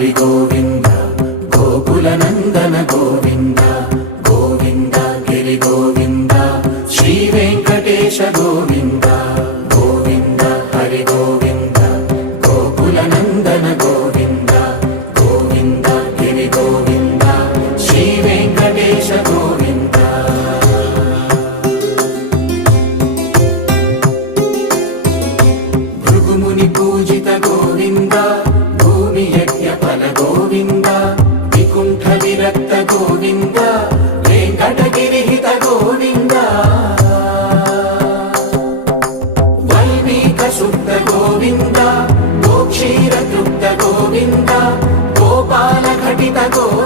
హరి గోవింద గోకుల నందన గోవింద గోవింద గిరి గోవింద శ్రీ వెంకటేశ గోవింద గోవింద హరి గోవింద గోకుల నందన గోవింద గోవింద గిరి గోవింద శ్రీ వెంకటేశ గోవింద భృగుముని పూజిత గోవింద భూమి యజ్ఞ ఫల గోవింద వికుంఠ విరక్త గోవింద వెంకటగిరిహిత గోవింద వైదిక శుద్ధ గోవింద గోక్షీర తృప్త గోవింద గోపాల ఘటిత గోవింద